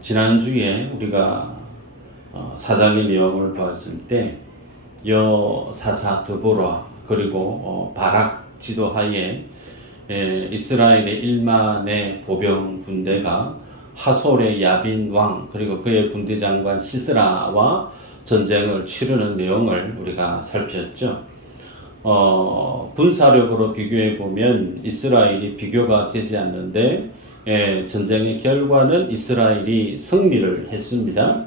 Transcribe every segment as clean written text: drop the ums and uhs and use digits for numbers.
지난주에 우리가 사장의 내용을 보았을 때 여사사 드보라 그리고 바락 지도하에 이스라엘의 1만의 보병 군대가 하솔의 야빈 왕 그리고 그의 군대 장관 시스라와 전쟁을 치르는 내용을 우리가 살폈죠. 군사력으로 비교해 보면 이스라엘이 비교가 되지 않는데 전쟁의 결과는 이스라엘이 승리를 했습니다.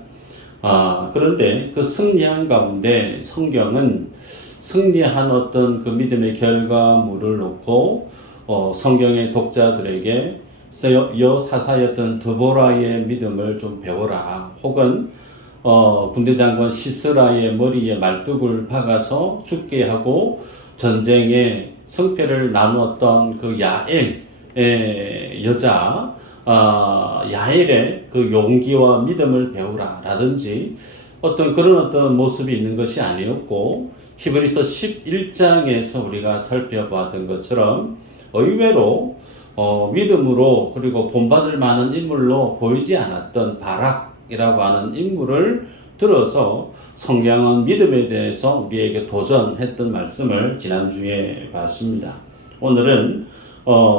그런데 그 승리한 가운데 성경은 승리한 어떤 그 믿음의 결과물을 놓고 성경의 독자들에게 여사사였던 드보라의 믿음을 좀 배워라, 혹은 군대 장관 시스라의 머리에 말뚝을 박아서 죽게 하고 전쟁의 승패를 나누었던 그 야엘의 여자 야엘의 그 용기와 믿음을 배우라 라든지 그런 어떤 모습이 있는 것이 아니었고, 히브리서 11장에서 우리가 살펴보았던 것처럼 의외로 믿음으로 그리고 본받을 만한 인물로 보이지 않았던 바락이라고 하는 인물을 들어서 성경은 믿음에 대해서 우리에게 도전했던 말씀을 지난주에 봤습니다. 오늘은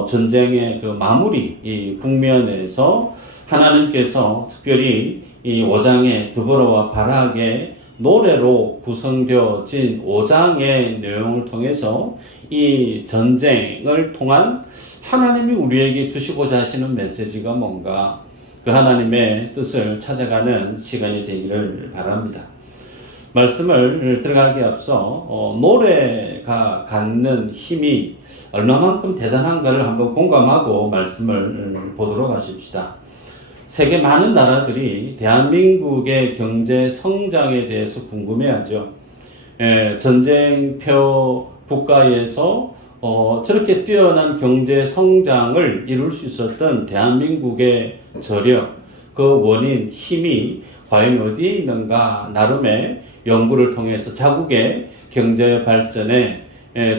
전쟁의 그 마무리, 이 국면에서 하나님께서 특별히 이 5장의 드보라와 바락의 노래로 구성되어진 5장의 내용을 통해서 이 전쟁을 통한 하나님이 우리에게 주시고자 하시는 메시지가 뭔가, 그 하나님의 뜻을 찾아가는 시간이 되기를 바랍니다. 말씀을 들어가기 앞서 노래가 갖는 힘이 얼마만큼 대단한가를 한번 공감하고 말씀을 보도록 하십시다. 세계 많은 나라들이 대한민국의 경제 성장에 대해서 궁금해하죠. 전쟁표 국가에서 저렇게 뛰어난 경제 성장을 이룰 수 있었던 대한민국의 저력, 그 원인, 힘이 과연 어디에 있는가 나름의 연구를 통해서 자국의 경제 발전에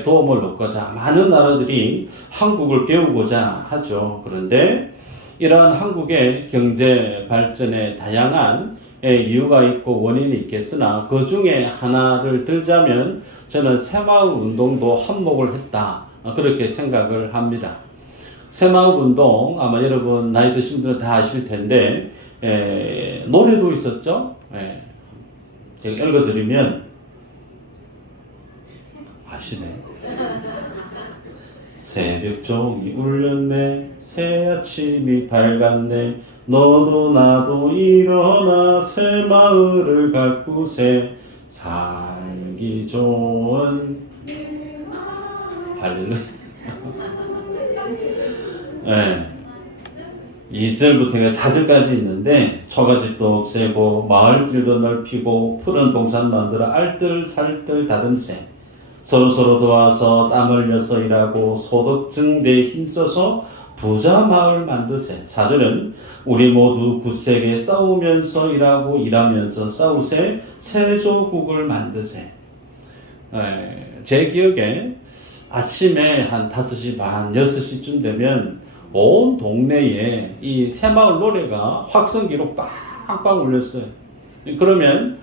도움을 얻고자 많은 나라들이 한국을 배우고자 하죠. 그런데 이러한 한국의 경제 발전에 다양한 이유가 있고 원인이 있겠으나 그 중에 하나를 들자면 저는 새마을 운동도 한몫을 했다, 그렇게 생각을 합니다. 새마을 운동 아마 여러분 나이 드신 분들은 다 아실 텐데 노래도 있었죠. 제가 읽어드리면 아시네. 새벽종이 울렸네, 새 아침이 밝았네, 너도 나도 일어나 새마을을 가꾸세, 살기 좋은 할렐루야. 2절부터 4절까지 있는데 초가집도 없애고 마을길도 넓히고 푸른 동산 만들어 알뜰살뜰 다듬세, 서로서로 도와서 땀 흘려서 일하고 소득 증대에 힘써서 부자 마을 만드세. 4절은 우리 모두 굳세게 싸우면서 일하고 일하면서 싸우세, 세조국을 만드세. 제 기억에 아침에 한 5시 반, 6시쯤 되면 온 동네에 이 새마을 노래가 확성기로 빵빵 울렸어요. 그러면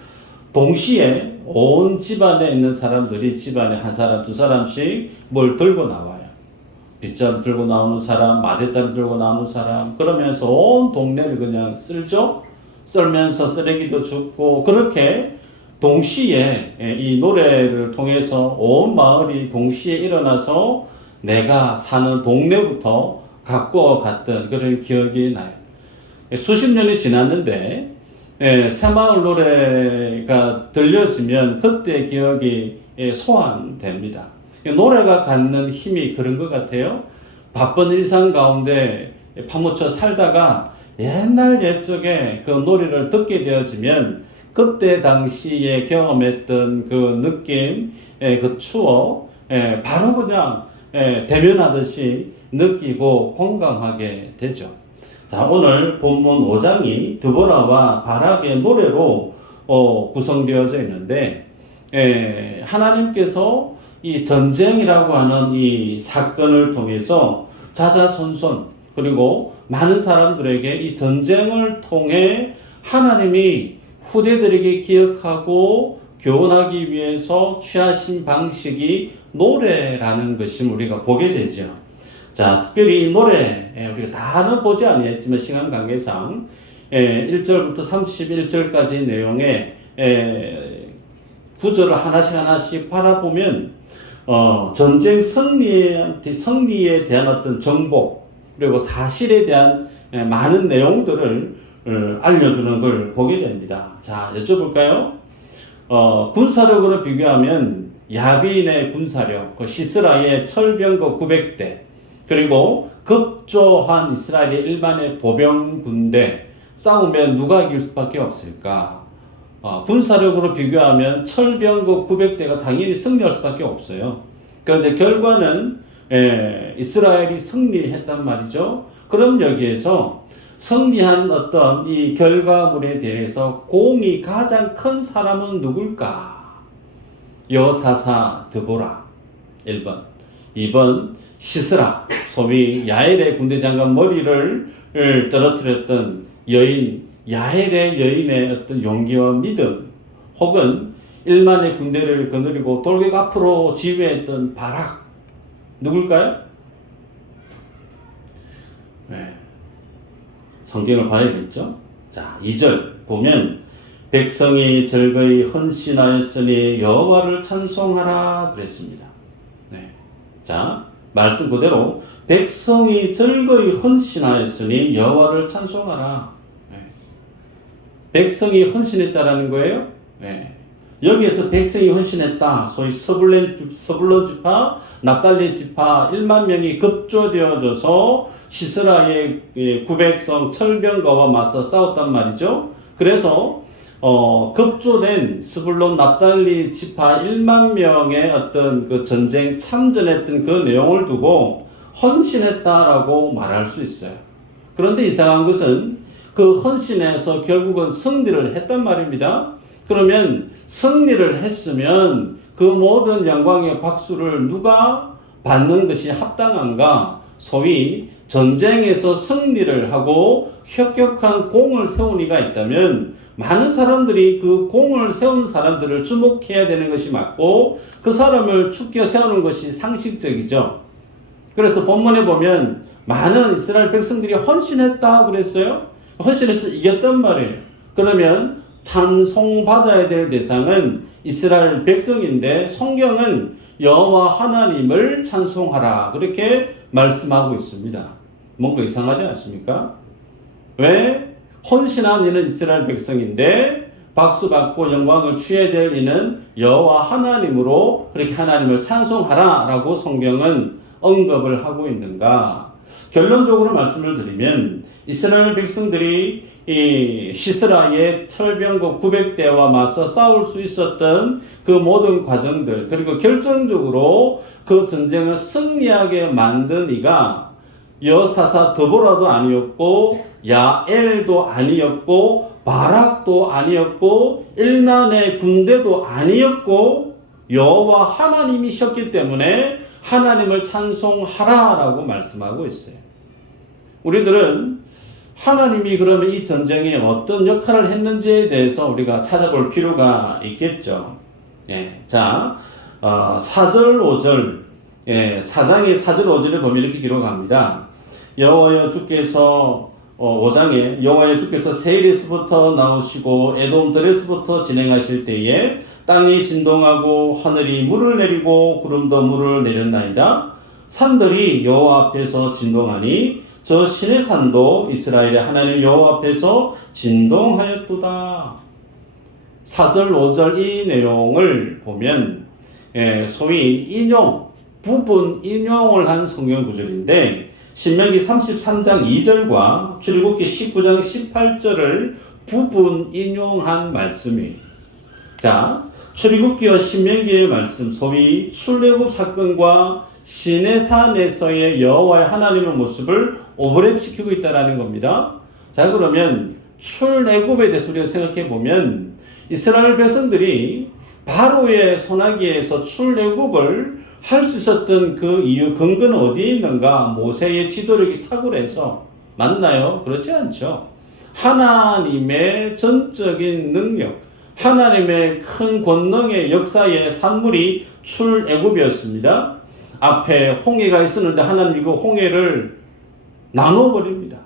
동시에 온 집안에 있는 사람들이 집안에 한 사람, 두 사람씩 뭘 들고 나와요. 빗자루 들고 나오는 사람, 마대자루 들고 나오는 사람, 그러면서 온 동네를 그냥 쓸죠. 썰면서 쓰레기도 줍고, 그렇게 동시에 이 노래를 통해서 온 마을이 동시에 일어나서 내가 사는 동네부터 갖고 갔던 그런 기억이 나요. 수십 년이 지났는데 새마을 노래가 들려지면 그때 기억이 소환됩니다. 노래가 갖는 힘이 그런 것 같아요. 바쁜 일상 가운데 파묻혀 살다가 옛날 옛적에 그 노래를 듣게 되어지면 그때 당시에 경험했던 그 느낌, 그 추억, 바로 그냥 대면하듯이 느끼고 공감하게 되죠. 자, 오늘 본문 5장이 드보라와 바락의 노래로 구성되어져 있는데, 하나님께서 이 전쟁이라고 하는 이 사건을 통해서 자자손손 그리고 많은 사람들에게 이 전쟁을 통해 하나님이 후대들에게 기억하고 교훈하기 위해서 취하신 방식이 노래라는 것을 우리가 보게 되죠. 자, 특별히 이 노래, 우리가 다는 보지 아니했지만 시간 관계상 1절부터 31절까지 내용의 구절을 하나씩 바라보면 전쟁 승리에 대한 어떤 정보 그리고 사실에 대한 많은 내용들을 알려주는 걸 보게 됩니다. 자, 여쭤볼까요? 군사력으로 비교하면 야빈의 군사력, 시스라의 철병거 900대, 그리고 급조한 이스라엘의 일반의 보병 군대 싸우면 누가 이길 수밖에 없을까? 군사력으로 비교하면 철병거 900대가 당연히 승리할 수밖에 없어요. 그런데 결과는 이스라엘이 승리했단 말이죠. 그럼 여기에서 승리한 어떤 이 결과물에 대해서 공이 가장 큰 사람은 누굴까? 여사사 드보라 1번, 2번 시스라, 소위 야엘의 군대장관 머리를 떨어뜨렸던 여인, 야엘의 여인의 어떤 용기와 믿음, 혹은 1만의 군대를 거느리고 돌격 앞으로 지휘했던 바락, 누굴까요? 네. 성경을 봐야겠죠? 자, 2절 보면 백성이 즐거이 헌신하였으니 여호와를 찬송하라 그랬습니다. 네. 자, 말씀 그대로 백성이 즐거이 헌신하였으니 여호와를 찬송하라. 네. 백성이 헌신했다라는 거예요. 네. 여기에서 백성이 헌신했다. 소위 서불론 지파, 납달리 지파 1만 명이 급조되어져서 시스라의 900성 철병거와 맞서 싸웠단 말이죠. 그래서 급조된 스불론 납달리 지파 1만 명의 어떤 그 전쟁 참전했던 그 내용을 두고 헌신했다라고 말할 수 있어요. 그런데 이상한 것은 그 헌신에서 결국은 승리를 했단 말입니다. 그러면 승리를 했으면 그 모든 영광의 박수를 누가 받는 것이 합당한가? 소위 전쟁에서 승리를 하고 혁혁한 공을 세운 이가 있다면 많은 사람들이 그 공을 세운 사람들을 주목해야 되는 것이 맞고 그 사람을 축켜 세우는 것이 상식적이죠. 그래서 본문에 보면 많은 이스라엘 백성들이 헌신했다 그랬어요. 헌신해서 이겼단 말이에요. 그러면 찬송받아야 될 대상은 이스라엘 백성인데 성경은 여호와 하나님을 찬송하라 그렇게 말씀하고 있습니다. 뭔가 이상하지 않습니까? 왜? 헌신한 이는 이스라엘 백성인데 박수받고 영광을 취해야 될 이는 여호와 하나님으로 그렇게 하나님을 찬송하라 라고 성경은 언급을 하고 있는가? 결론적으로 말씀을 드리면 이스라엘 백성들이 이 시스라의 철병거 900대와 맞서 싸울 수 있었던 그 모든 과정들 그리고 결정적으로 그 전쟁을 승리하게 만든 이가 여사사 드보라도 아니었고 야엘도 아니었고 바락도 아니었고 1만의 군대도 아니었고 여호와 하나님이셨기 때문에 하나님을 찬송하라라고 말씀하고 있어요. 우리들은 하나님이 그러면 이 전쟁에 어떤 역할을 했는지에 대해서 우리가 찾아볼 필요가 있겠죠. 예, 자, 4절, 5절, 4장의 4절, 5절에 보면 이렇게 기록합니다. 여호와여 주께서 5장에 여호와여 주께서 세일에서부터 나오시고 에돔 드레스부터 진행하실 때에 땅이 진동하고 하늘이 물을 내리고 구름도 물을 내렸나이다. 산들이 여호와 앞에서 진동하니 저 신의 산도 이스라엘의 하나님 여호와 앞에서 진동하였도다. 4절, 5절 이 내용을 보면 소위 부분 인용을 한 성경 구절인데 신명기 33장 2절과 출애굽기 19장 18절을 부분 인용한 말씀이에요. 자, 출애굽기와 신명기의 말씀, 소위 출애굽 사건과 시내산에서의 여호와의 하나님의 모습을 오버랩시키고 있다는 겁니다. 자, 그러면 출애굽에 대해서 우리가 생각해 보면 이스라엘 백성들이 바로의 손아귀에서 출애굽을 할 수 있었던 그 이유 근거는 어디에 있는가? 모세의 지도력이 탁월해서 맞나요? 그렇지 않죠. 하나님의 전적인 능력, 하나님의 큰 권능의 역사의 산물이 출애굽이었습니다. 앞에 홍해가 있었는데 하나님이 그 홍해를 나눠버립니다.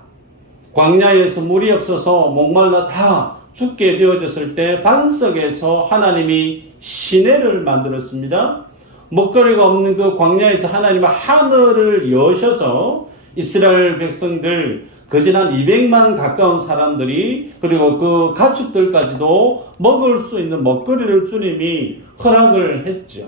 광야에서 물이 없어서 목말라 다 죽게 되어졌을 때 반석에서 하나님이 시내를 만들었습니다. 먹거리가 없는 그 광야에서 하나님은 하늘을 여셔서 이스라엘 백성들 거진 한 200만 가까운 사람들이 그리고 그 가축들까지도 먹을 수 있는 먹거리를 주님이 허락을 했죠.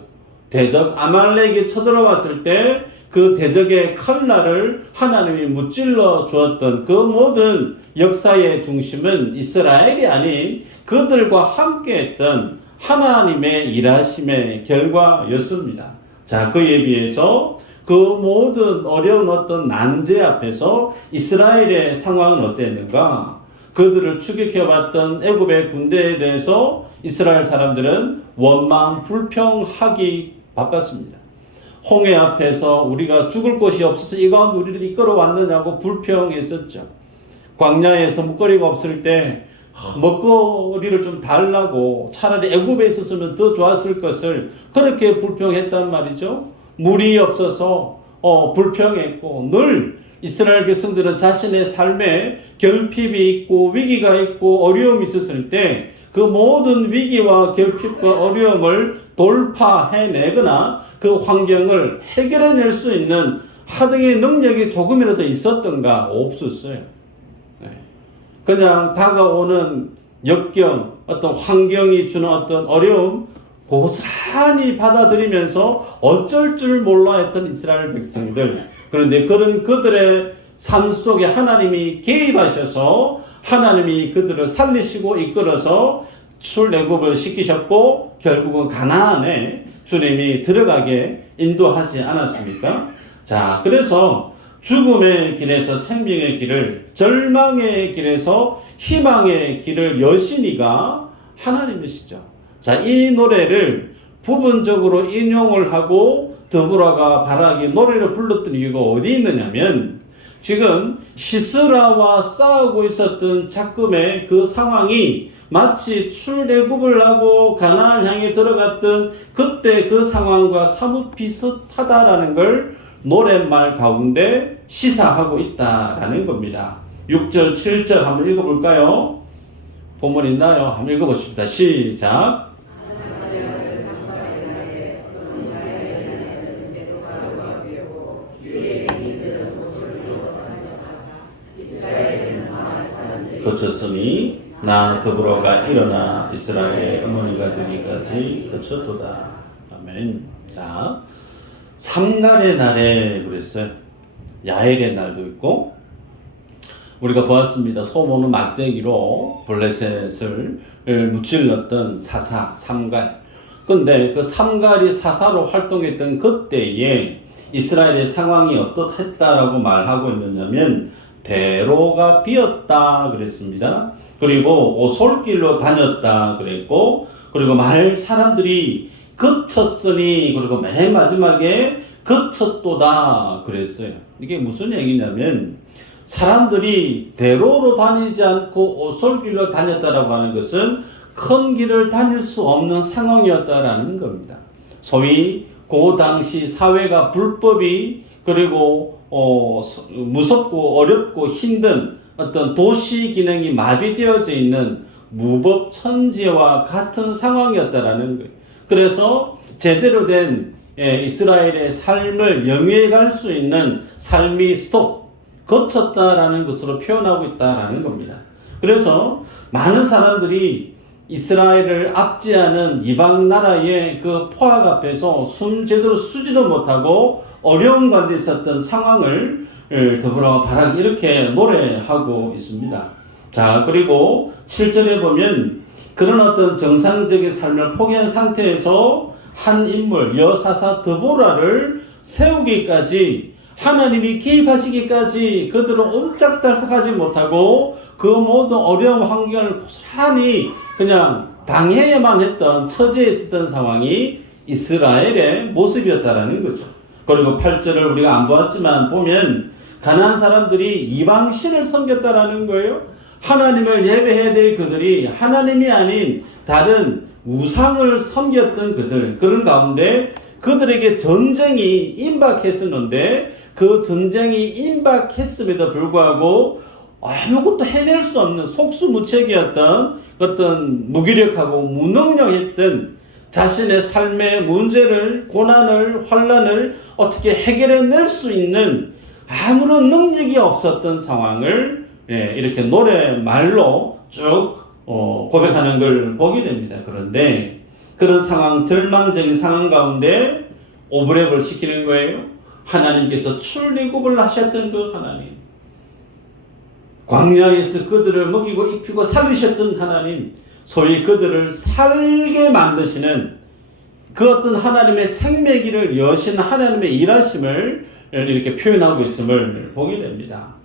대적 아말렉이 쳐들어왔을 때 그 대적의 칼날을 하나님이 무찔러 주었던 그 모든 역사의 중심은 이스라엘이 아닌 그들과 함께했던 하나님의 일하심의 결과였습니다. 자, 그에 비해서 그 모든 어려운 어떤 난제 앞에서 이스라엘의 상황은 어땠는가? 그들을 추격해왔던 애굽의 군대에 대해서 이스라엘 사람들은 원망 불평하기 바빴습니다. 홍해 앞에서 우리가 죽을 곳이 없어서 이 가운데 우리를 이끌어 왔느냐고 불평했었죠. 광야에서 먹거리가 없을 때 먹거리를 좀 달라고 차라리 애굽에 있었으면 더 좋았을 것을 그렇게 불평했단 말이죠. 물이 없어서 불평했고 늘 이스라엘 백성들은 자신의 삶에 결핍이 있고 위기가 있고 어려움이 있었을 때 그 모든 위기와 결핍과 어려움을 돌파해내거나 그 환경을 해결해낼 수 있는 하등의 능력이 조금이라도 있었던가? 없었어요. 그냥 다가오는 역경, 어떤 환경이 주는 어떤 어려움, 고스란히 받아들이면서 어쩔 줄 몰라 했던 이스라엘 백성들. 그런데 그런 그들의 삶 속에 하나님이 개입하셔서 하나님이 그들을 살리시고 이끌어서 출애굽을 시키셨고 결국은 가나안에 주님이 들어가게 인도하지 않았습니까? 자, 그래서 죽음의 길에서 생명의 길을, 절망의 길에서 희망의 길을 여시니가 하나님이시죠. 자, 이 노래를 부분적으로 인용을 하고 더불어가 바라기 노래를 불렀던 이유가 어디 있느냐면 지금 시스라와 싸우고 있었던 작금의 그 상황이 마치 출애굽을 하고 가나안 향해 들어갔던 그때 그 상황과 사뭇 비슷하다라는 걸 노랫말 가운데 시사하고 있다라는 겁니다. 6절, 7절 한번 읽어볼까요? 본문 있나요? 한번 읽어보십시다. 시작. 거쳤으니 나 더불어가 일어나 이스라엘의 어머니가 되기까지 거쳤도다. 아멘. 자, 삼날의 날에 그랬어요. 야엘의 날도 있고 우리가 보았습니다. 소모는 막대기로 블레셋을 무찔렀던 사사 삼갈. 근데 그 삼갈이 사사로 활동했던 그때에 이스라엘의 상황이 어떻했다라고 말하고 있느냐면 대로가 비었다 그랬습니다. 그리고 오솔길로 다녔다 그랬고 그리고 말 사람들이 그쳤으니 그리고 맨 마지막에 그쳤도다 그랬어요. 이게 무슨 얘기냐면 사람들이 대로로 다니지 않고 오솔길로 다녔다라고 하는 것은 큰 길을 다닐 수 없는 상황이었다라는 겁니다. 소위 그 당시 사회가 불법이 그리고 무섭고 어렵고 힘든 어떤 도시 기능이 마비되어져 있는 무법천지와 같은 상황이었다라는 거예요. 그래서 제대로 된 이스라엘의 삶을 영위해 갈 수 있는 삶이 스톱, 거쳤다라는 것으로 표현하고 있다라는 겁니다. 그래서 많은 사람들이 이스라엘을 압제하는 이방 나라의 그 포악 앞에서 숨 제대로 쉬지도 못하고 어려운 가운데 있었던 상황을 더불어 바라기 이렇게 노래하고 있습니다. 자, 그리고 7절에 보면 그런 어떤 정상적인 삶을 포기한 상태에서 한 인물 여사사 드보라를 세우기까지 하나님이 개입하시기까지 그들은 옴짝달싹하지 못하고 그 모든 어려운 환경을 고스란히 그냥 당해야만 했던 처지에 있었던 상황이 이스라엘의 모습이었다라는 거죠. 그리고 8절을 우리가 안 보았지만 보면 가나안 사람들이 이방신을 섬겼다라는 거예요. 하나님을 예배해야 될 그들이 하나님이 아닌 다른 우상을 섬겼던 그들, 그런 가운데 그들에게 전쟁이 임박했었는데 그 전쟁이 임박했음에도 불구하고 아무것도 해낼 수 없는 속수무책이었던 어떤 무기력하고 무능력했던 자신의 삶의 문제를, 고난을, 환난을 어떻게 해결해낼 수 있는 아무런 능력이 없었던 상황을 이렇게 노래말로 쭉 고백하는 걸 보게 됩니다. 그런데 그런 상황, 절망적인 상황 가운데 오브랩을 시키는 거예요. 하나님께서 출애굽을 하셨던 그 하나님, 광야에서 그들을 먹이고 입히고 살리셨던 하나님, 소위 그들을 살게 만드시는 그 어떤 하나님의 생명기를 여신 하나님의 일하심을 이렇게 표현하고 있음을 보게 됩니다.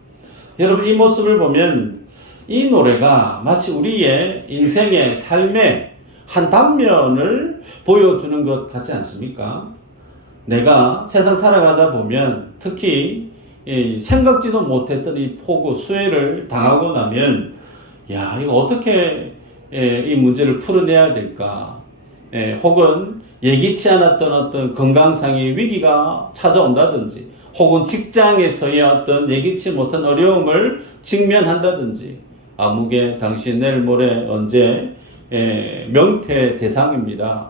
여러분, 이 모습을 보면 이 노래가 마치 우리의 인생의 삶의 한 단면을 보여주는 것 같지 않습니까? 내가 세상 살아가다 보면 특히 생각지도 못했던 이 폭우, 수해를 당하고 나면 야, 이거 어떻게 이 문제를 풀어내야 될까? 혹은 예기치 않았던 어떤 건강상의 위기가 찾아온다든지 혹은 직장에서의 어떤 예기치 못한 어려움을 직면한다든지 아무개 당신 내일 모레 언제 명퇴 대상입니다.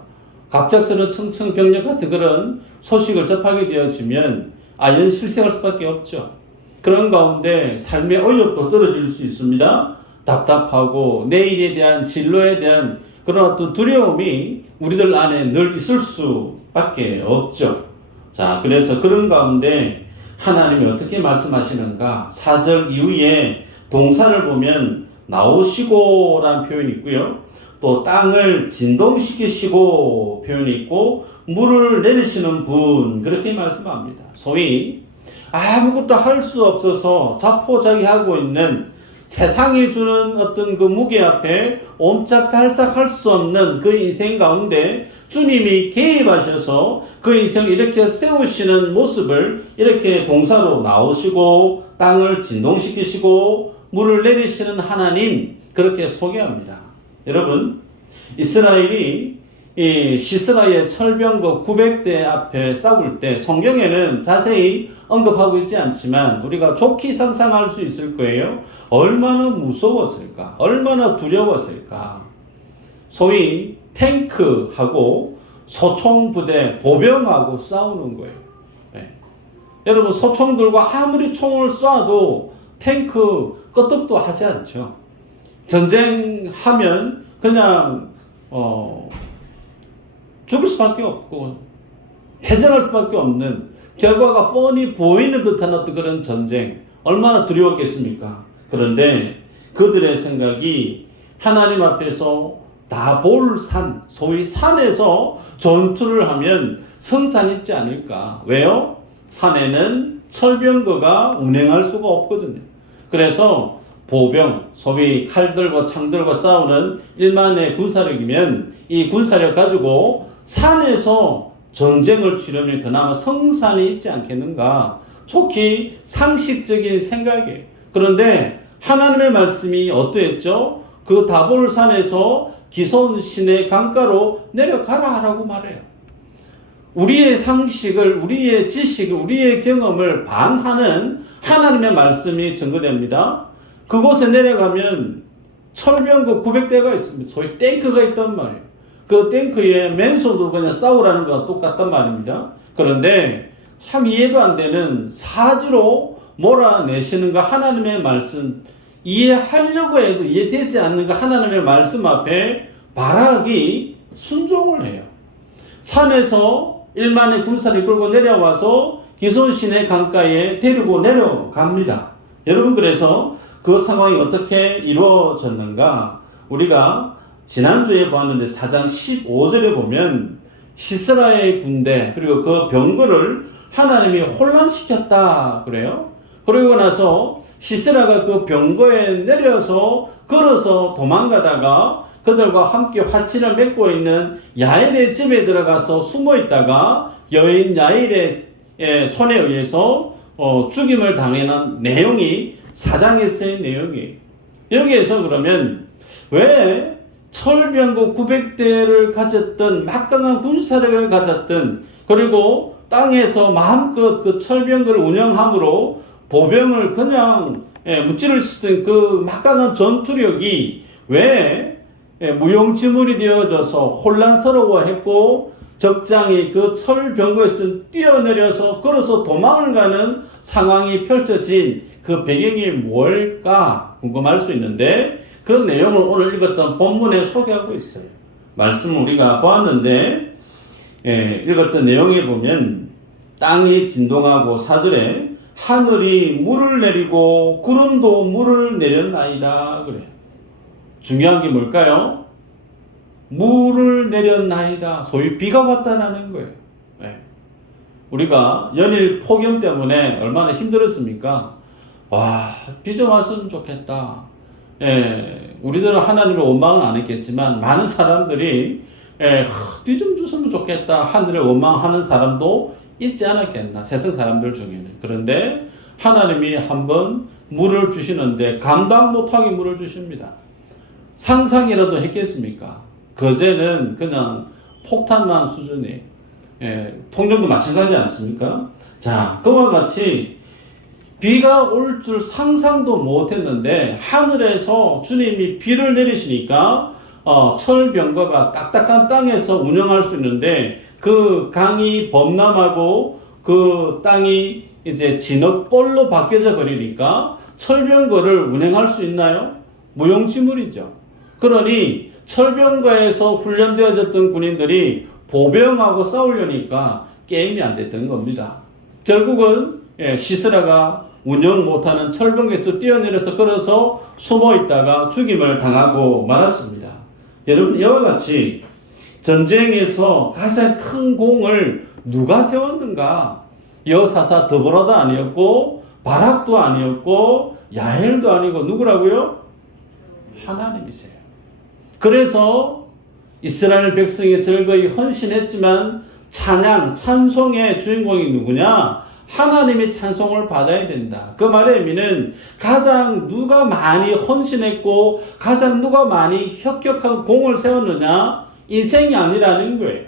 갑작스러운 청천벽력 같은 그런 소식을 접하게 되어지면 연실생할 수밖에 없죠. 그런 가운데 삶의 의욕도 떨어질 수 있습니다. 답답하고 내일에 대한 진로에 대한 그런 어떤 두려움이 우리들 안에 늘 있을 수밖에 없죠. 자, 그래서 그런 가운데 하나님이 어떻게 말씀하시는가? 4절 이후에 동사를 보면 나오시고라는 표현이 있고요. 또 땅을 진동시키시고 표현이 있고 물을 내리시는 분, 그렇게 말씀합니다. 소위 아무것도 할 수 없어서 자포자기하고 있는 세상이 주는 어떤 그 무게 앞에 옴짝달싹 할 수 없는 그 인생 가운데 주님이 개입하셔서 그 인생을 이렇게 세우시는 모습을 이렇게 동사로 나오시고 땅을 진동시키시고 물을 내리시는 하나님, 그렇게 소개합니다. 여러분, 이스라엘이 이 시스라의 철병거 900대 앞에 싸울 때 성경에는 자세히 언급하고 있지 않지만 우리가 좋게 상상할 수 있을 거예요. 얼마나 무서웠을까? 얼마나 두려웠을까? 소위 탱크하고 소총부대, 보병하고 싸우는 거예요. 여러분, 소총들과 아무리 총을 쏴도 탱크 끄떡도 하지 않죠. 전쟁하면 그냥 죽을 수밖에 없고 패전할 수밖에 없는 결과가 뻔히 보이는 듯한 어떤 그런 전쟁, 얼마나 두려웠겠습니까? 그런데 그들의 생각이 하나님 앞에서 다 볼 산, 소위 산에서 전투를 하면 성산이 있지 않을까? 왜요? 산에는 철병거가 운행할 수가 없거든요. 그래서 보병, 소위 칼들과 창들과 싸우는 일만의 군사력이면 이 군사력 가지고 산에서 전쟁을 치르면 그나마 성산이 있지 않겠는가? 좋게 상식적인 생각이에요. 그런데 하나님의 말씀이 어떠했죠? 그 다볼 산에서 기손 시내 강가로 내려가라 라고 말해요. 우리의 상식을, 우리의 지식을, 우리의 경험을 반하는 하나님의 말씀이 증거됩니다. 그곳에 내려가면 철병거 900대가 있습니다. 소위 탱크가 있단 말이에요. 그 탱크에 맨손으로 그냥 싸우라는 거와 똑같단 말입니다. 그런데 참 이해도 안 되는 사지로 몰아내시는 거 하나님의 말씀, 이해하려고 해도 이해되지 않는 거 하나님의 말씀 앞에 바라기 순종을 해요. 산에서 1만의 군사를 끌고 내려와서 기손시내 강가에 데리고 내려갑니다. 여러분, 그래서 그 상황이 어떻게 이루어졌는가? 우리가 지난주에 보았는데 4장 15절에 보면 시스라의 군대 그리고 그 병거를 하나님이 혼란시켰다 그래요. 그러고 나서 시스라가 그 병거에 내려서 걸어서 도망가다가 그들과 함께 화친을 맺고 있는 야엘의 집에 들어가서 숨어 있다가 여인 야엘의 손에 의해서 죽임을 당하는 내용이 사장에 쓰인 내용이에요. 여기에서 그러면 왜 철병거 900대를 가졌던 막강한 군사력을 가졌던 그리고 땅에서 마음껏 그 철병거를 운영함으로 보병을 그냥 무찌를 쓰던 그 막강한 전투력이 왜 무용지물이 되어져서 혼란스러워했고 적장이 그 철병거에서 뛰어내려서 걸어서 도망을 가는 상황이 펼쳐진 그 배경이 뭘까 궁금할 수 있는데 그 내용을 오늘 읽었던 본문에 소개하고 있어요. 말씀을 우리가 보았는데 읽었던 내용에 보면 땅이 진동하고 4절에 하늘이 물을 내리고 구름도 물을 내렸나이다 그래요. 중요한 게 뭘까요? 물을 내렸나이다. 소위 비가 왔다라는 거예요. 우리가 연일 폭염 때문에 얼마나 힘들었습니까? 와, 비 좀 왔으면 좋겠다. 우리들은 하나님을 원망은 안 했겠지만 많은 사람들이 비 좀 줬으면 좋겠다. 하늘을 원망하는 사람도 있지 않았겠나. 세상 사람들 중에는. 그런데 하나님이 한번 물을 주시는데 감당 못하게 물을 주십니다. 상상이라도 했겠습니까? 거제는 그냥 폭탄만 수준이에요. 통영도 마찬가지 않습니까? 자, 그와 같이 비가 올 줄 상상도 못했는데 하늘에서 주님이 비를 내리시니까 철병거가 딱딱한 땅에서 운영할 수 있는데 그 강이 범람하고 그 땅이 이제 진흙볼로 바뀌어져 버리니까 철병거를 운행할 수 있나요? 무용지물이죠. 그러니 철병거에서 훈련되어졌던 군인들이 보병하고 싸우려니까 게임이 안 됐던 겁니다. 결국은 시스라가 운영 못하는 철병거에서 뛰어내려서 걸어서 숨어 있다가 죽임을 당하고 말았습니다. 여러분, 이와 같이 전쟁에서 가장 큰 공을 누가 세웠는가? 여사사 드보라도 아니었고 바락도 아니었고 야헬도 아니고 누구라고요? 하나님이세요. 그래서 이스라엘 백성이 즐거이 헌신했지만 찬양, 찬송의 주인공이 누구냐? 하나님의 찬송을 받아야 된다. 그 말의 의미는 가장 누가 많이 헌신했고 가장 누가 많이 혁혁한 공을 세웠느냐? 인생이 아니라는 거예요.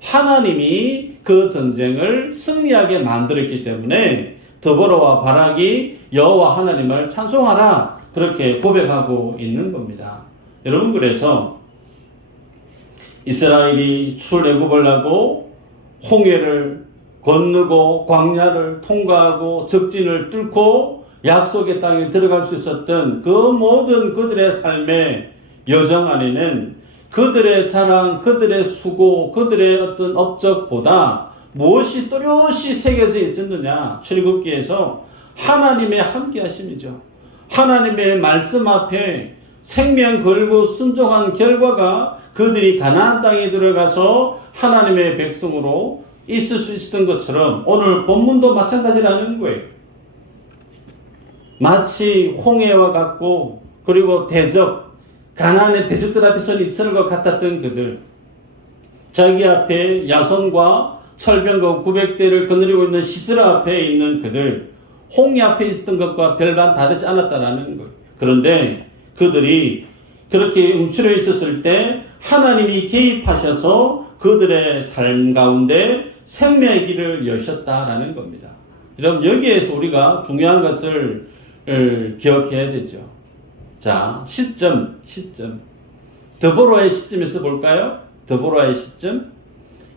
하나님이 그 전쟁을 승리하게 만들었기 때문에 드보라와 바락이 여호와 하나님을 찬송하라 그렇게 고백하고 있는 겁니다. 여러분, 그래서 이스라엘이 출애굽을 하고 홍해를 건너고 광야를 통과하고 적진을 뚫고 약속의 땅에 들어갈 수 있었던 그 모든 그들의 삶의 여정 안에는 그들의 자랑, 그들의 수고, 그들의 어떤 업적보다 무엇이 또렷이 새겨져 있었느냐? 출애굽기에서 하나님의 함께 하심이죠. 하나님의 말씀 앞에 생명 걸고 순종한 결과가 그들이 가나안 땅에 들어가서 하나님의 백성으로 있을 수 있었던 것처럼 오늘 본문도 마찬가지라는 거예요. 마치 홍해와 같고 그리고 대적, 가나안의 대적들 앞에 선 이스라엘과 같았던 그들, 자기 앞에 야손과 철병거 900대를 거느리고 있는 시스라 앞에 있는 그들, 홍해 앞에 있었던 것과 별반 다르지 않았다라는 거예요. 그런데 그들이 그렇게 움츠려 있었을 때 하나님이 개입하셔서 그들의 삶 가운데 생명의 길을 여셨다라는 겁니다. 여러분, 여기에서 우리가 중요한 것을 기억해야 되죠. 자, 시점. 드보라의 시점에서 볼까요? 드보라의 시점.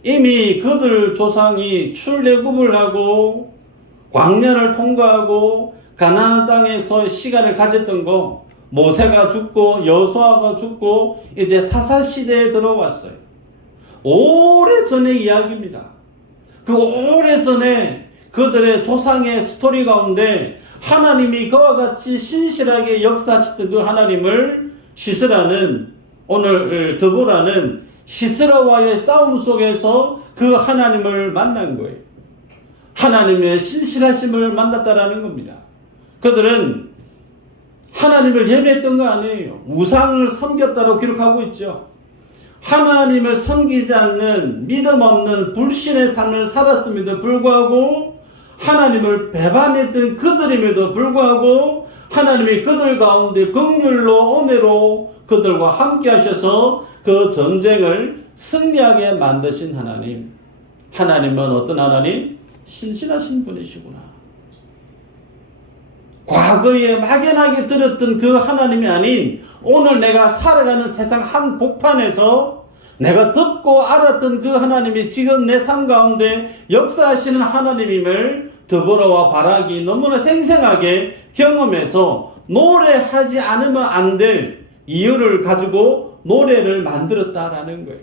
이미 그들 조상이 출애굽을 하고 광야를 통과하고 가나안 땅에서 시간을 가졌던 거, 모세가 죽고 여호수아가 죽고 이제 사사시대에 들어왔어요. 오래전의 이야기입니다. 그 오래전에 그들의 조상의 스토리 가운데 하나님이 그와 같이 신실하게 역사하시던 그 하나님을 시스라는, 오늘 드보라는 시스라와의 싸움 속에서 그 하나님을 만난 거예요. 하나님의 신실하심을 만났다라는 겁니다. 그들은 하나님을 예배했던 거 아니에요. 우상을 섬겼다고 기록하고 있죠. 하나님을 섬기지 않는 믿음 없는 불신의 삶을 살았음에도 불구하고 하나님을 배반했던 그들임에도 불구하고 하나님이 그들 가운데 긍휼로 은혜로 그들과 함께 하셔서 그 전쟁을 승리하게 만드신 하나님. 하나님은 어떤 하나님? 신실하신 분이시구나. 과거에 막연하게 들었던 그 하나님이 아닌 오늘 내가 살아가는 세상 한복판에서 내가 듣고 알았던 그 하나님이 지금 내 삶 가운데 역사하시는 하나님임을 드보라와 바락이 너무나 생생하게 경험해서 노래하지 않으면 안 될 이유를 가지고 노래를 만들었다라는 거예요.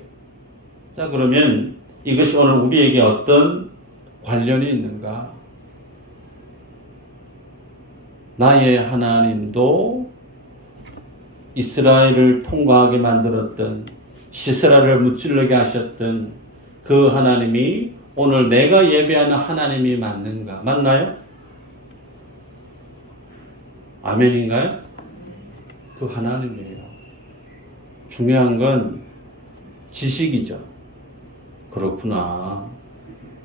자, 그러면 이것이 오늘 우리에게 어떤 관련이 있는가? 나의 하나님도 이스라엘을 통과하게 만들었던, 시스라를 무찌르게 하셨던 그 하나님이 오늘 내가 예배하는 하나님이 맞는가? 맞나요? 아멘인가요? 그 하나님이에요. 중요한 건 지식이죠. 그렇구나.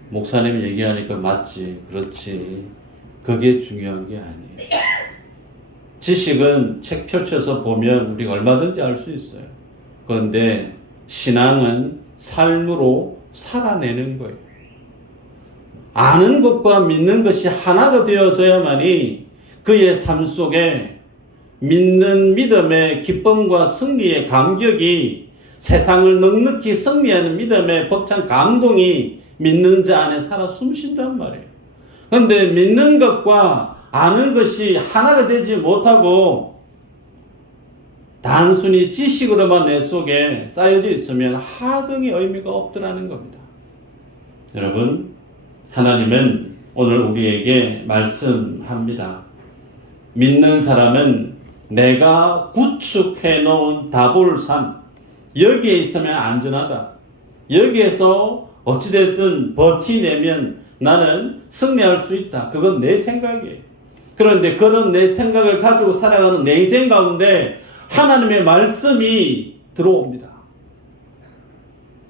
목사님이 얘기하니까 맞지. 그렇지. 그게 중요한 게 아니에요. 지식은 책 펼쳐서 보면 우리가 얼마든지 알 수 있어요. 그런데 신앙은 삶으로 살아내는 거예요. 아는 것과 믿는 것이 하나가 되어져야만이 그의 삶 속에 믿는 믿음의 기쁨과 승리의 감격이 세상을 넉넉히 승리하는 믿음의 벅찬 감동이 믿는 자 안에 살아 숨쉰단 말이에요. 그런데 믿는 것과 아는 것이 하나가 되지 못하고 단순히 지식으로만 내 속에 쌓여져 있으면 하등의 의미가 없더라는 겁니다. 여러분, 하나님은 오늘 우리에게 말씀합니다. 믿는 사람은 내가 구축해 놓은 다볼산, 여기에 있으면 안전하다. 여기에서 어찌됐든 버티내면 나는 승리할 수 있다. 그건 내 생각이에요. 그런데 그런 내 생각을 가지고 살아가는 내 인생 가운데 하나님의 말씀이 들어옵니다.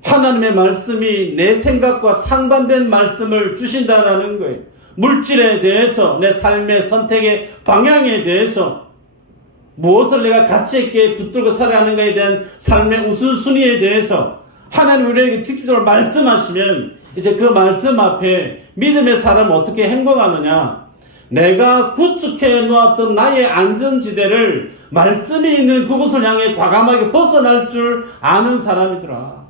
하나님의 말씀이 내 생각과 상반된 말씀을 주신다라는 거예요. 물질에 대해서, 내 삶의 선택의 방향에 대해서, 무엇을 내가 가치 있게 붙들고 살아가는가에 대한 삶의 우선순위에 대해서 하나님 우리에게 직접적으로 말씀하시면 이제 그 말씀 앞에 믿음의 사람은 어떻게 행동하느냐? 내가 구축해 놓았던 나의 안전지대를 말씀이 있는 그곳을 향해 과감하게 벗어날 줄 아는 사람이더라.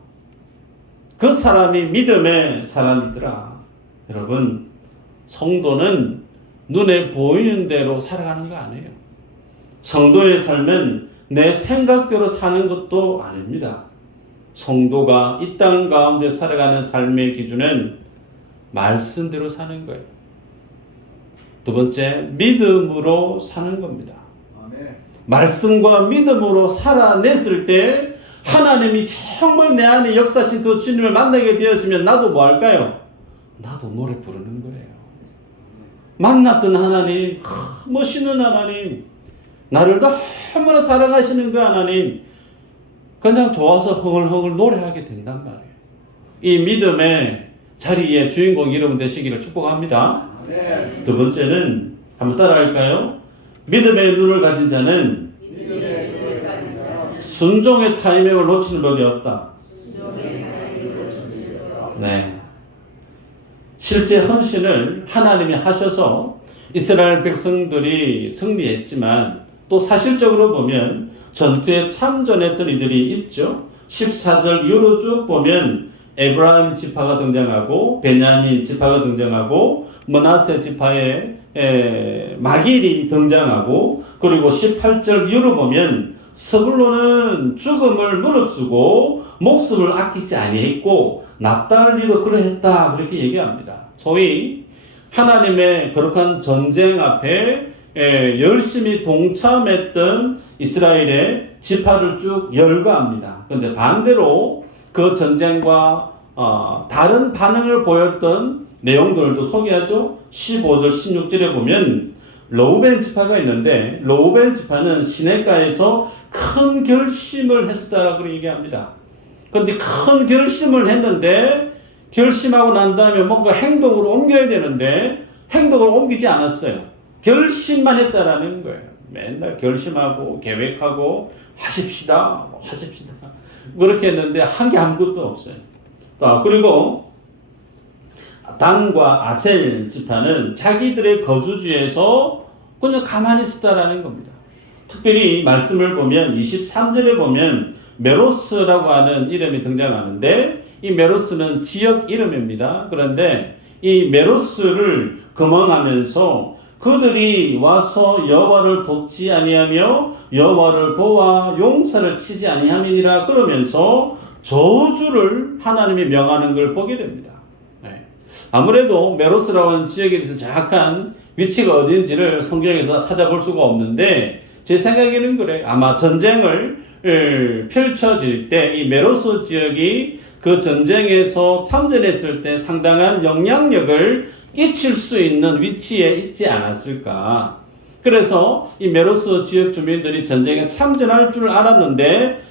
그 사람이 믿음의 사람이더라. 여러분, 성도는 눈에 보이는 대로 살아가는 거 아니에요. 성도의 삶은 내 생각대로 사는 것도 아닙니다. 성도가 이 땅 가운데 살아가는 삶의 기준은 말씀대로 사는 거예요. 두 번째, 믿음으로 사는 겁니다. 아멘. 말씀과 믿음으로 살아냈을 때 하나님이 정말 내 안에 역사하신 그 주님을 만나게 되어지면 나도 뭐 할까요? 나도 노래 부르는 거예요. 만났던 하나님, 멋있는 하나님, 나를 너무나 사랑하시는 그 하나님, 그냥 좋아서 흥얼흥얼 노래하게 된단 말이에요. 이 믿음의 자리에 주인공 여러분 되시기를 축복합니다. 네. 두 번째는 한번 따라할까요? 믿음의 눈을 가진 자는 순종의 타이밍을 놓치는 법이 없다. 네. 실제 헌신을 하나님이 하셔서 이스라엘 백성들이 승리했지만 또 사실적으로 보면 전투에 참전했던 이들이 있죠. 14절 이후로 쭉 보면 에브라임 지파가 등장하고 베냐민 지파가 등장하고 므낫세 지파의 마길이 등장하고 그리고 18절 이후로 보면 스불론은 죽음을 무릅쓰고 목숨을 아끼지 아니했고 납달리도 그러했다 그렇게 얘기합니다. 소위 하나님의 거룩한 전쟁 앞에 열심히 동참했던 이스라엘의 지파를 쭉 열거합니다. 그런데 반대로 그 전쟁과 다른 반응을 보였던 내용들도 소개하죠. 15절 16절에 보면 르우벤 지파가 있는데 르우벤 지파는 시내가에서 큰 결심을 했었다고 얘기합니다. 그런데 큰 결심을 했는데 결심하고 난 다음에 뭔가 행동으로 옮겨야 되는데 행동을 옮기지 않았어요. 결심만 했다라는 거예요. 맨날 결심하고 계획하고 하십시다. 그렇게 했는데 한 게 아무것도 없어요. 그리고 단과 아셀 지파는 자기들의 거주지에서 그냥 가만히 있었다라는 겁니다. 특별히 말씀을 보면 23절에 보면 메로스라고 하는 이름이 등장하는데 이 메로스는 지역 이름입니다. 그런데 이 메로스를 금언하면서 그들이 와서 여호와를 돕지 아니하며 여호와를 도와 용사를 치지 아니함이니라 그러면서 저주를 하나님이 명하는 걸 보게 됩니다. 아무래도 메로스라고 하는 지역에 대해서 정확한 위치가 어딘지를 성경에서 찾아볼 수가 없는데 제 생각에는 그래. 아마 전쟁을 펼쳐질 때 이 메로스 지역이 그 전쟁에서 참전했을 때 상당한 영향력을 끼칠 수 있는 위치에 있지 않았을까. 그래서 이 메로스 지역 주민들이 전쟁에 참전할 줄 알았는데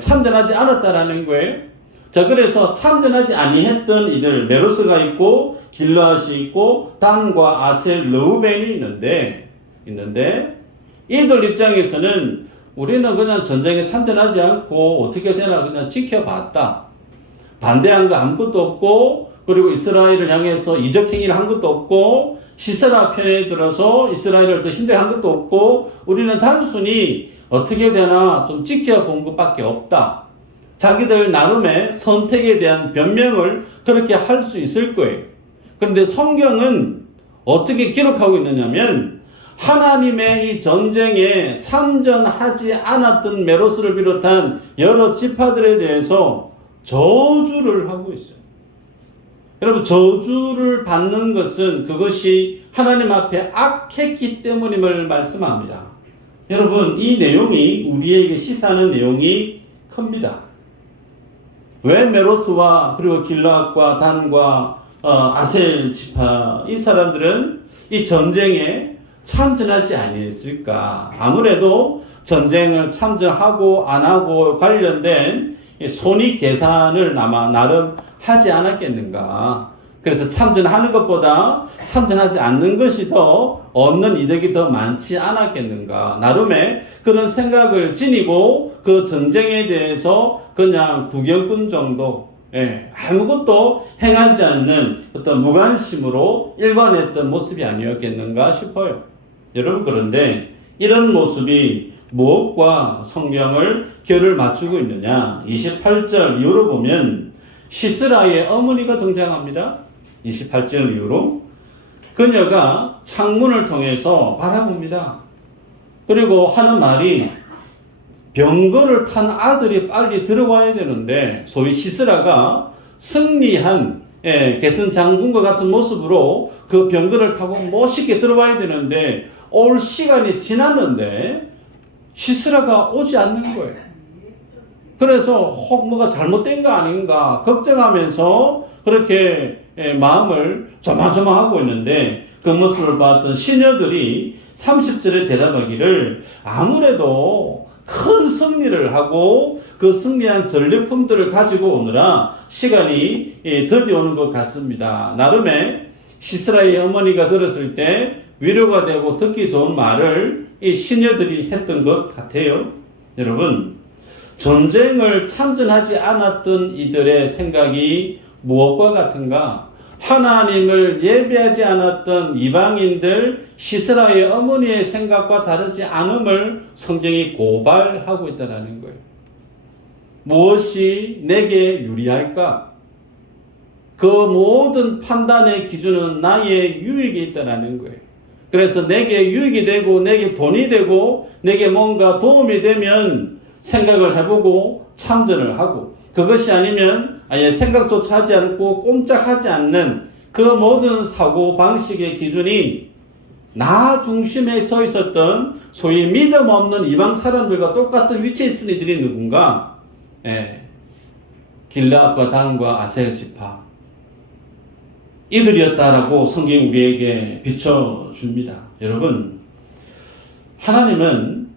참전하지 않았다라는 거예요. 자, 그래서 참전하지 아니했던 이들 메로스가 있고 길르앗이 있고 단과 아셀, 르우벤이 있는데 이들 입장에서는 우리는 그냥 전쟁에 참전하지 않고 어떻게 되나 그냥 지켜봤다. 반대한 거 아무것도 없고 그리고 이스라엘을 향해서 이적 행위를 한 것도 없고 시세라 편에 들어서 이스라엘을 더 힘들게 한 것도 없고 우리는 단순히 어떻게 되나 좀 지켜본 것밖에 없다. 자기들 나름의 선택에 대한 변명을 그렇게 할 수 있을 거예요. 그런데 성경은 어떻게 기록하고 있느냐면 하나님의 이 전쟁에 참전하지 않았던 메로스를 비롯한 여러 지파들에 대해서 저주를 하고 있어요. 여러분, 저주를 받는 것은 그것이 하나님 앞에 악했기 때문임을 말씀합니다. 여러분, 이 내용이 우리에게 시사하는 내용이 큽니다. 왜 메로스와 그리고 길르앗과 단과 아셀 지파 이 사람들은 이 전쟁에 참전하지 아니했을까? 아무래도 전쟁을 참전하고 안 하고 관련된 손익 계산을 아마 나름 하지 않았겠는가. 그래서 참전하는 것보다 참전하지 않는 것이 더 얻는 이득이 더 많지 않았겠는가. 나름의 그런 생각을 지니고 그 전쟁에 대해서 그냥 구경꾼 정도, 아무것도 행하지 않는 어떤 무관심으로 일관했던 모습이 아니었겠는가 싶어요. 여러분, 그런데 이런 모습이 무엇과 성경을 결을 맞추고 있느냐? 28절 이후로 보면 시스라의 어머니가 등장합니다. 28절 이후로 그녀가 창문을 통해서 바라봅니다. 그리고 하는 말이 병거를 탄 아들이 빨리 들어와야 되는데 소위 시스라가 승리한 개선 장군과 같은 모습으로 그 병거를 타고 멋있게 들어와야 되는데 올 시간이 지났는데 시스라가 오지 않는 거예요. 그래서 혹 뭐가 잘못된 거 아닌가 걱정하면서 그렇게 마음을 조마조마하고 있는데 그 모습을 봤던 시녀들이 30절에 대답하기를 아무래도 큰 승리를 하고 그 승리한 전리품들을 가지고 오느라 시간이 더디 오는 것 같습니다. 나름의 시스라의 어머니가 들었을 때 위로가 되고 듣기 좋은 말을 이 시녀들이 했던 것 같아요. 여러분, 전쟁을 참전하지 않았던 이들의 생각이 무엇과 같은가? 하나님을 예배하지 않았던 이방인들 시스라의 어머니의 생각과 다르지 않음을 성경이 고발하고 있다는 거예요. 무엇이 내게 유리할까? 그 모든 판단의 기준은 나의 유익에 있다는 거예요. 그래서 내게 유익이 되고 내게 돈이 되고 내게 뭔가 도움이 되면 생각을 해보고 참전을 하고 그것이 아니면 아예 생각조차 하지 않고 꼼짝하지 않는 그 모든 사고방식의 기준이 나 중심에 서 있었던 소위 믿음 없는 이방 사람들과 똑같은 위치에 있은 이들이 누군가? 길르앗과 단과 아셀 지파 이들이었다라고 성경이 우리에게 비춰줍니다. 여러분, 하나님은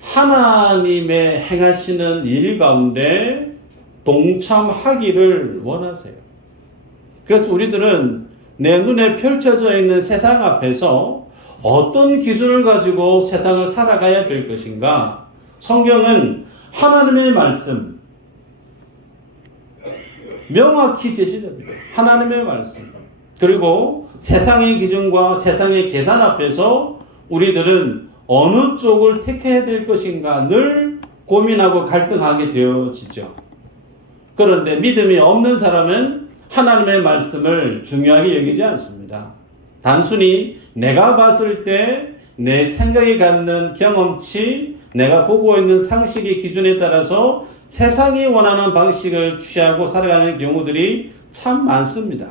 하나님의 행하시는 일 가운데 동참하기를 원하세요. 그래서 우리들은 내 눈에 펼쳐져 있는 세상 앞에서 어떤 기준을 가지고 세상을 살아가야 될 것인가? 성경은 하나님의 말씀, 명확히 제시됩니다. 하나님의 말씀. 그리고 세상의 기준과 세상의 계산 앞에서 우리들은 어느 쪽을 택해야 될 것인가 늘 고민하고 갈등하게 되어지죠. 그런데 믿음이 없는 사람은 하나님의 말씀을 중요하게 여기지 않습니다. 단순히 내가 봤을 때 내 생각이 갖는 경험치, 내가 보고 있는 상식의 기준에 따라서 세상이 원하는 방식을 취하고 살아가는 경우들이 참 많습니다.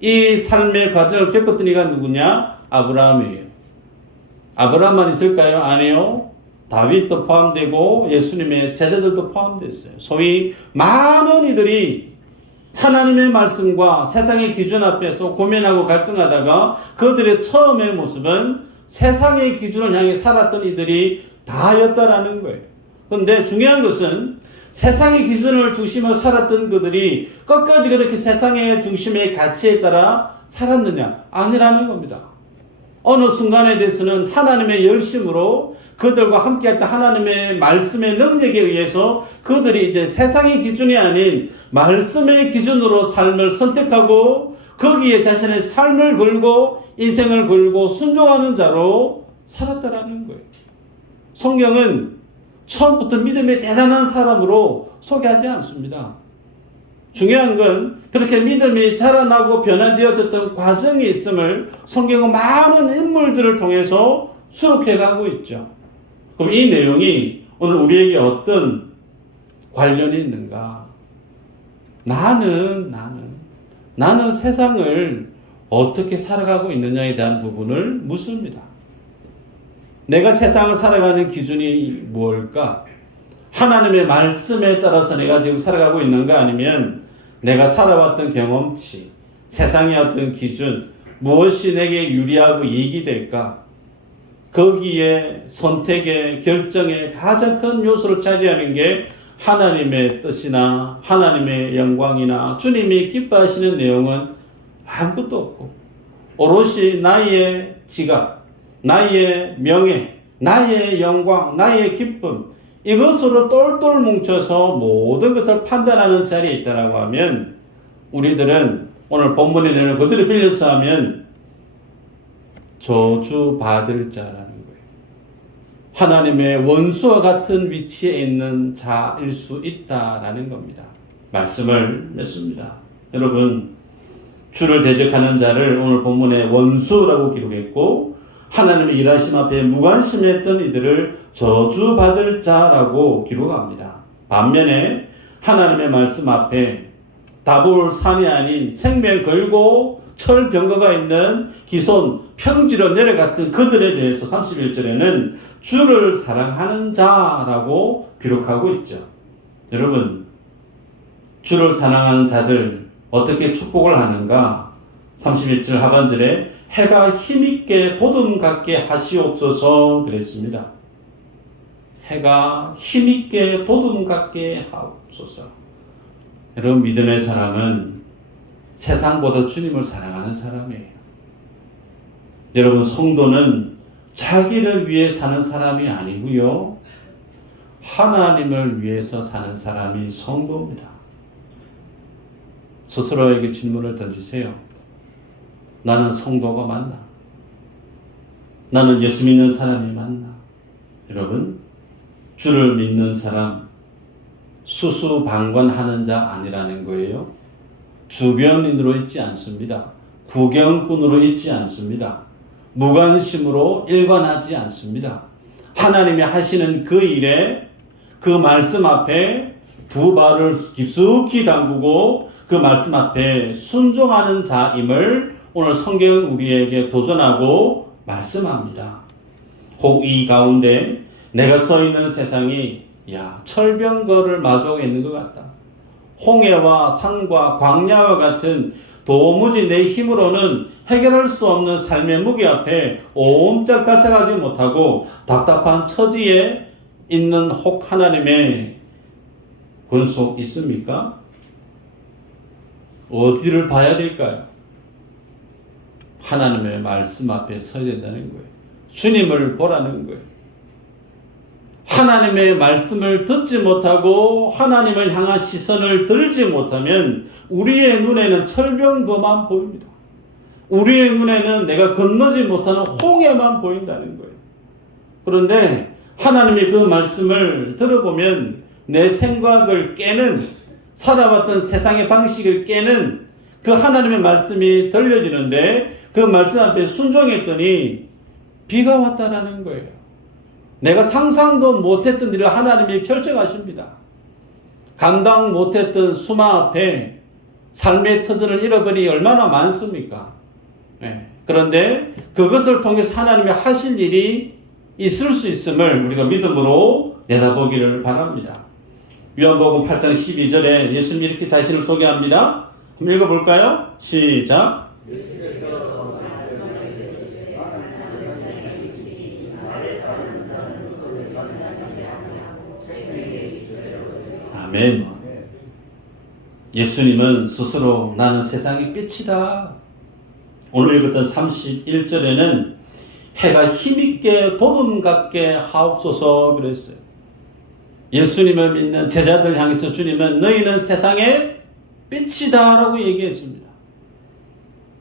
이 삶의 과정을 겪었던 이가 누구냐? 아브라함이에요. 아브라함만 있을까요? 아니요. 다윗도 포함되고 예수님의 제자들도 포함됐어요. 소위 많은 이들이 하나님의 말씀과 세상의 기준 앞에서 고민하고 갈등하다가 그들의 처음의 모습은 세상의 기준을 향해 살았던 이들이 다였다라는 거예요. 그런데 중요한 것은 세상의 기준을 중심으로 살았던 그들이 끝까지 그렇게 세상의 중심의 가치에 따라 살았느냐? 아니라는 겁니다. 어느 순간에 대해서는 하나님의 열심으로 그들과 함께했던 하나님의 말씀의 능력에 의해서 그들이 이제 세상의 기준이 아닌 말씀의 기준으로 삶을 선택하고 거기에 자신의 삶을 걸고 인생을 걸고 순종하는 자로 살았다라는 거예요. 성경은 처음부터 믿음의 대단한 사람으로 소개하지 않습니다. 중요한 건 그렇게 믿음이 자라나고 변화되어졌던 과정이 있음을 성경은 많은 인물들을 통해서 수록해 가고 있죠. 그럼 이 내용이 오늘 우리에게 어떤 관련이 있는가? 나는 세상을 어떻게 살아가고 있느냐에 대한 부분을 묻습니다. 내가 세상을 살아가는 기준이 뭘까? 하나님의 말씀에 따라서 내가 지금 살아가고 있는가? 아니면 내가 살아왔던 경험치, 세상의 어떤 기준, 무엇이 내게 유리하고 이익이 될까? 거기에 선택의 결정의 가장 큰 요소를 차지하는 게 하나님의 뜻이나 하나님의 영광이나 주님이 기뻐하시는 내용은 아무것도 없고 오롯이 나의 지각, 나의 명예, 나의 영광, 나의 기쁨 이것으로 똘똘 뭉쳐서 모든 것을 판단하는 자리에 있다라고 하면 우리들은 오늘 본문의 내용을 그대로 빌려서 하면 저주받을 자라는 거예요. 하나님의 원수와 같은 위치에 있는 자일 수 있다라는 겁니다. 말씀을 맺습니다. 여러분, 주를 대적하는 자를 오늘 본문에 원수라고 기록했고 하나님의 일하심 앞에 무관심했던 이들을 저주받을 자라고 기록합니다. 반면에 하나님의 말씀 앞에 다볼 산이 아닌 생명 걸고 철병거가 있는 기손 평지로 내려갔던 그들에 대해서 31절에는 주를 사랑하는 자라고 기록하고 있죠. 여러분, 주를 사랑하는 자들 어떻게 축복을 하는가? 31절 하반절에 해가 힘있게 보름 같게 하시옵소서 그랬습니다. 해가 힘있게 보름 같게 하옵소서. 여러분, 믿음의 사람은 세상보다 주님을 사랑하는 사람이에요. 여러분, 성도는 자기를 위해 사는 사람이 아니고요. 하나님을 위해서 사는 사람이 성도입니다. 스스로에게 질문을 던지세요. 나는 성도가 맞나? 나는 예수 믿는 사람이 맞나? 여러분, 주를 믿는 사람 수수방관하는 자 아니라는 거예요. 주변인으로 있지 않습니다. 구경꾼으로 있지 않습니다. 무관심으로 일관하지 않습니다. 하나님이 하시는 그 일에 그 말씀 앞에 두 발을 깊숙이 담그고 그 말씀 앞에 순종하는 자임을 오늘 성경은 우리에게 도전하고 말씀합니다. 혹 이 가운데 내가 서 있는 세상이 철병거를 마주하고 있는 것 같다. 홍해와 산과 광야와 같은 도무지 내 힘으로는 해결할 수 없는 삶의 무게 앞에 옴짝 달싹하지 못하고 답답한 처지에 있는 혹 하나님의 권속 있습니까? 어디를 봐야 될까요? 하나님의 말씀 앞에 서야 된다는 거예요. 주님을 보라는 거예요. 하나님의 말씀을 듣지 못하고 하나님을 향한 시선을 들지 못하면 우리의 눈에는 철병거만 보입니다. 우리의 눈에는 내가 건너지 못하는 홍해만 보인다는 거예요. 그런데 하나님의 그 말씀을 들어보면 내 생각을 깨는, 살아왔던 세상의 방식을 깨는 그 하나님의 말씀이 들려지는데 그 말씀 앞에 순종했더니 비가 왔다라는 거예요. 내가 상상도 못했던 일을 하나님이 펼쳐가십니다. 감당 못했던 수마 앞에 삶의 터전을 잃어버리니 얼마나 많습니까? 네. 그런데 그것을 통해서 하나님이 하실 일이 있을 수 있음을 우리가 믿음으로 내다보기를 바랍니다. 요한복음 8장 12절에 예수님이 이렇게 자신을 소개합니다. 한번 읽어볼까요? 시작. 아멘. 예수님은 스스로 나는 세상의 빛이다. 오늘 읽었던 31절에는 해가 힘있게 도둠 같게 하옵소서 그랬어요. 예수님을 믿는 제자들 향해서 주님은 너희는 세상의 빛이다 라고 얘기했습니다.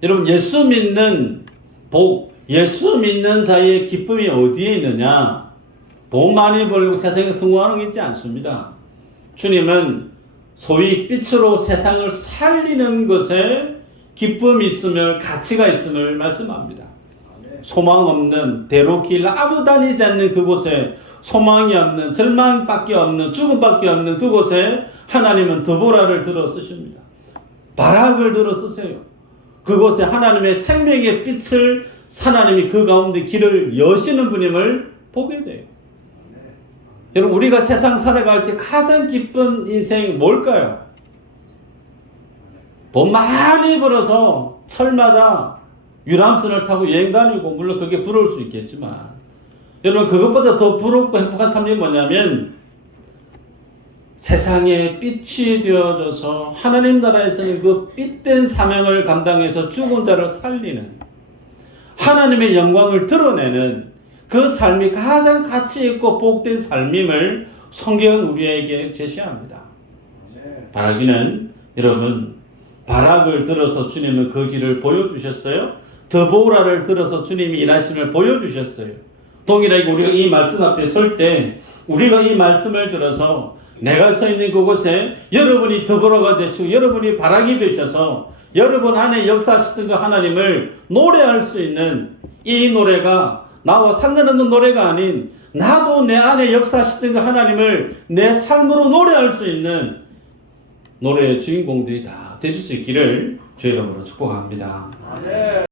여러분, 예수 믿는 복, 예수 믿는 자의 기쁨이 어디에 있느냐? 돈 많이 벌고 세상에 성공하는 게 있지 않습니다. 주님은 소위 빛으로 세상을 살리는 것에 기쁨이 있음을, 가치가 있음을 말씀합니다. 소망 없는 대로길 아무 다니지 않는 그곳에, 소망이 없는, 절망밖에 없는, 죽음밖에 없는 그곳에 하나님은 드보라를 들어 쓰십니다. 바락을 들어 쓰세요. 그곳에 하나님의 생명의 빛을, 하나님이 그 가운데 길을 여시는 분임을 보게 돼요. 여러분, 우리가 세상 살아갈 때 가장 기쁜 인생 뭘까요? 돈 많이 벌어서 철마다 유람선을 타고 여행 다니고, 물론 그게 부러울 수 있겠지만, 여러분, 그것보다 더 부럽고 행복한 삶이 뭐냐면 세상에 빛이 되어져서 하나님 나라에서는 그 빛된 사명을 감당해서 죽은 자를 살리는, 하나님의 영광을 드러내는 그 삶이 가장 가치 있고 복된 삶임을 성경은 우리에게 제시합니다. 바라기는, 여러분, 바락을 들어서 주님은 그 길을 보여주셨어요. 드보라를 들어서 주님이 일하심을 보여주셨어요. 동일하게 우리가 이 말씀 앞에 설 때 우리가 이 말씀을 들어서 내가 서 있는 그곳에 여러분이 드보라가 되시고 여러분이 바락이 되셔서 여러분 안에 역사하시던 그 하나님을 노래할 수 있는, 이 노래가 나와 상관없는 노래가 아닌 나도 내 안에 역사하시던 그 하나님을 내 삶으로 노래할 수 있는 노래의 주인공들이 다 되실 수 있기를 주의 이름으로 축복합니다.